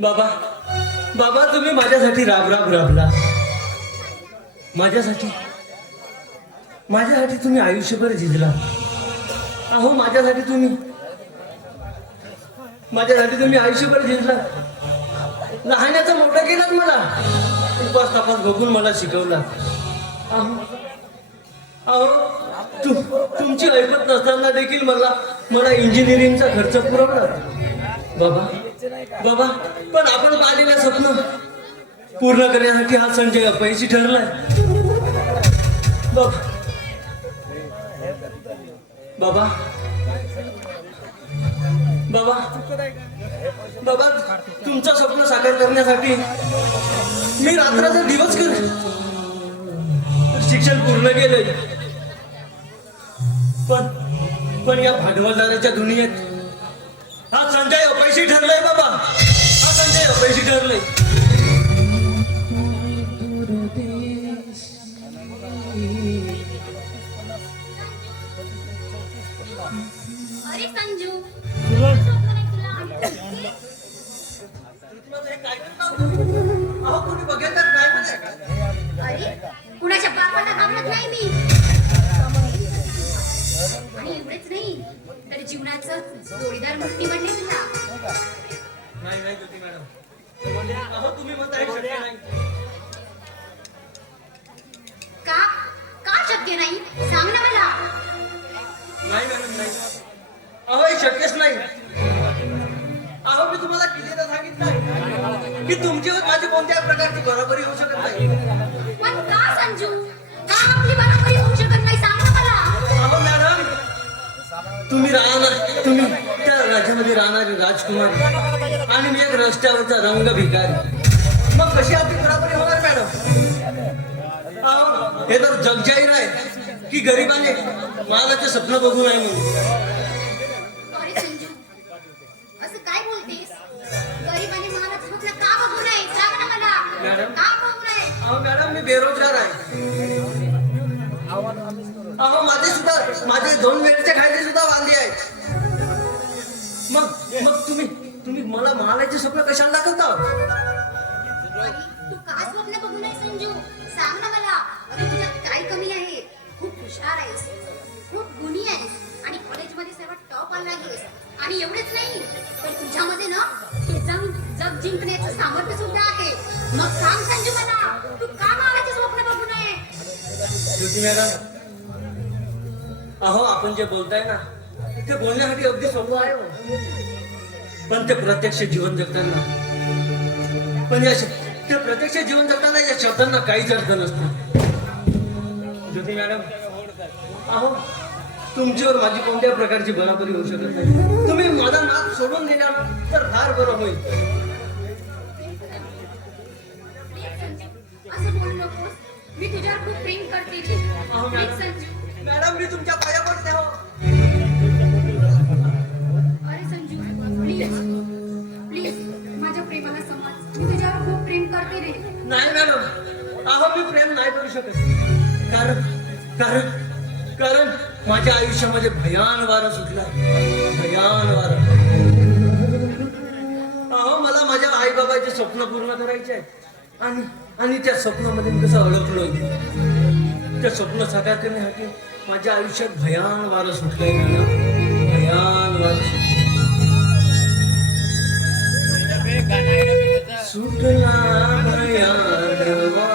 बाबा बाबा तुम्ही माझ्यासाठी राब राब राबला. माझ्यासाठी माझ्यासाठी तुम्ही आयुष्यभर झिजला अहो माझ्यासाठी तुम्ही माझ्यासाठी तुम्ही आयुष्यभर झिजला लहानाचा मोठा केलात मला. उपास तपास बघून मला शिकवला. अहो अहो तु, तुमची ऐकत नसताना देखील मला मला इंजिनिअरिंगचा खर्च पुरवला. बाबा बाबा पण आपण पाहिलेलं स्वप्न पूर्ण करण्यासाठी हा संजय अपयशी ठरलाय. बाबा बाबा बाबा बाबा तुमचं स्वप्न साकार करण्यासाठी मी रात्राचा दिवस कर शिक्षण पूर्ण केलंय. पण पण या भांडवलदाराच्या दुनियेत हा संजय अपयशी ठरलाय बाबा. बोलेल? अरे कुणाच्या बापाला घाबरत नाही मी? आणि एवढेच नाही तर जीवनाचं जोडीदार म्हणून निवडले तुला. नाही नाही मॅडम. का? का शक्य नाही? सांग ना मला. नाही मॅडम नाही. अहो हे शक्यच नाही. अहो मी तुम्हाला कितीदा सांगितलं की तुमच्यावर माझी कोणत्या प्रकारची बरोबरी होऊ शकत नाही. पण का संजू? का आपली बरोबरी होऊ शकत नाही? सांग ना मला. अहो मॅडम तुम्ही राहणार तुम्ही त्या राज्यामध्ये राहणारे राजकुमार. आणि मी एक रस्त्यावरचा रंग भिकारी. मग कशी आपली बरोबरी होणार मॅडम? हे तर जग जाहीर आहे. की गरिबाने मालाचे स्वप्न बघू नये म्हणून. मॅडम. मी बेरोजगार आहे. अहो माझे सुद्धा माझे दोन वेळचे खायचे स्वप्न कशाला दाखवता? तू का स्वप्न बघू नये संजू? सांग ना मला. अरे तुझ्यात काय कमी आहे? खूप हुशार आहेस. खूप गुणी आहेस. आणि कॉलेजमध्ये सर्वात टॉप आला आहेस. आणि एवढेच नाही तर तुझ्यामध्ये ना हे जग जग जिंकण्याचं सामर्थ्य सुद्धा आहे. मग सांग संजू मला. तू का मालाचे स्वप्न बघू नये? ज्योती मॅडम अहो आपण जे बोलताय ना ते बोलण्यासाठी अगदी सोपं आहे हो. पण ते प्रत्यक्ष जीवन जगताना. पण या ते प्रत्यक्ष जीवन जगताना या शब्दांना काहीच अर्थ नसतो. ज्योती मॅडम अहो तुमच्यावर माझी कोणत्या प्रकारची बराबरी होऊ शकत नाही. तुम्ही माझा नाद सोडून दिला तर फार बरं होईल. मी तुझ्यावर खूप प्रेम करते मॅडम मी तुमच्या मी तुझ्यावर खूप प्रेम करते रे. नाही मॅडम अहो मी प्रेम नाही करू शकत. कारण कारण कारण माझ्या आयुष्यामध्ये भयान वारा सुटला भयान वारा. अहो मला माझ्या आई बाबाचे स्वप्न पूर्ण करायचे आहेत. आणि आणि त्या स्वप्नामध्ये मी कसं अडकलोय? त्या स्वप्न साकार करण्यासाठी माझ्या आयुष्यात भयान वारा सुटलंय मॅडम भयान वारा सुटला सुटला भयान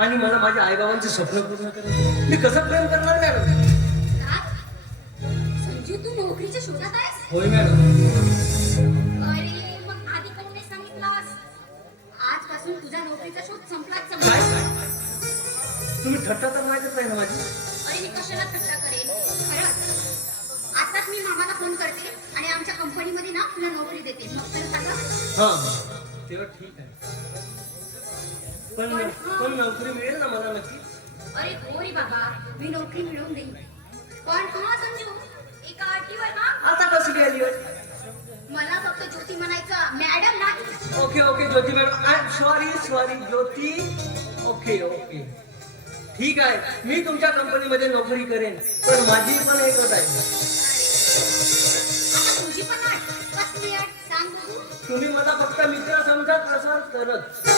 आणि मला माझ्या आईबाबांचे स्वप्न पूर्ण करायचे. मी कसं प्रेम करणार मॅडम? संजू तू नोकरीच्या शोधात आहेस? होय मॅडम. अरे मग आधी नाही सांगितलंस आजपासून तुझा नोकरीचा शोध संपलाच काय संपला तुम्ही थट्टा तर माहितच नाही ना माझी? अरे कशाला थट्टा करेन? खरंच आताच मी मामाला फोन करते आणि आमच्या कंपनीमध्ये ना तुला नोकरी देते. मग तर सांगा. हा. तेव्हा ठीक आहे. पण पण नोकरी मिळेल ना मला नक्की? अरे हो रे बाबा मी नोकरी मिळवून देईन. पण हा संजू एका अटीवर हा? आता कसली आली मला फक्त ज्योती म्हणायचं. मॅडम नाही. Okay okay Jyoti madam. I sorry sorry Jyoti. Okay okay. ठीक आहे. मी तुमच्या कंपनीमध्ये नोकरी करेन. पण माझी पण एकच आहे. आता तुझी पण अट. कसली अट? सांग बघू. तुम्ही मला फक्त मित्र समजा प्रसार करत.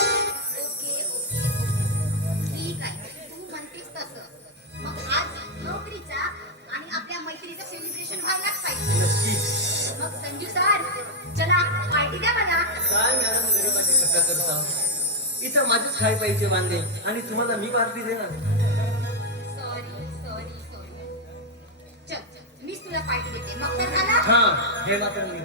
इथं माझेच खाय पाहिजे बांधे आणि तुम्हाला मी पार्टी देणार. सॉरी सॉरी सॉरी चल मीच तुला पार्टी देते. मग तर झाला हा हे मात्र मी.